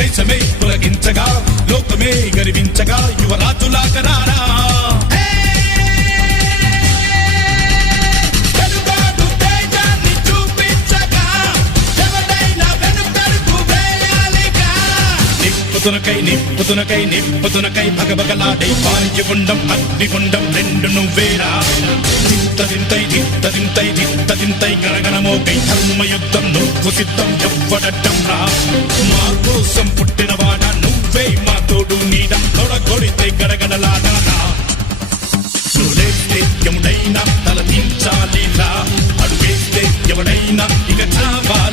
దేశమే పులగించగా లోకమే గర్వించగా యువరాజులాగా రారా నిప్పుతునకై భగభగలాడే పాంచగుండం అగ్నిగుండం రెండు నువ్వేరా దింతై గణగణమోకై ధర్మయుద్ధం నువ్వు సిద్ధం ఎవ్వడట్టం రా మా కోసం పుట్టినవాడ నువ్వే మా తోడు నీడ తొడగొడితే గడగడలాడాలా నువ్వేస్తే ఎముడైనా తల దించాలిరా అడుగేస్తే ఎవడైనా ఇక చావాలి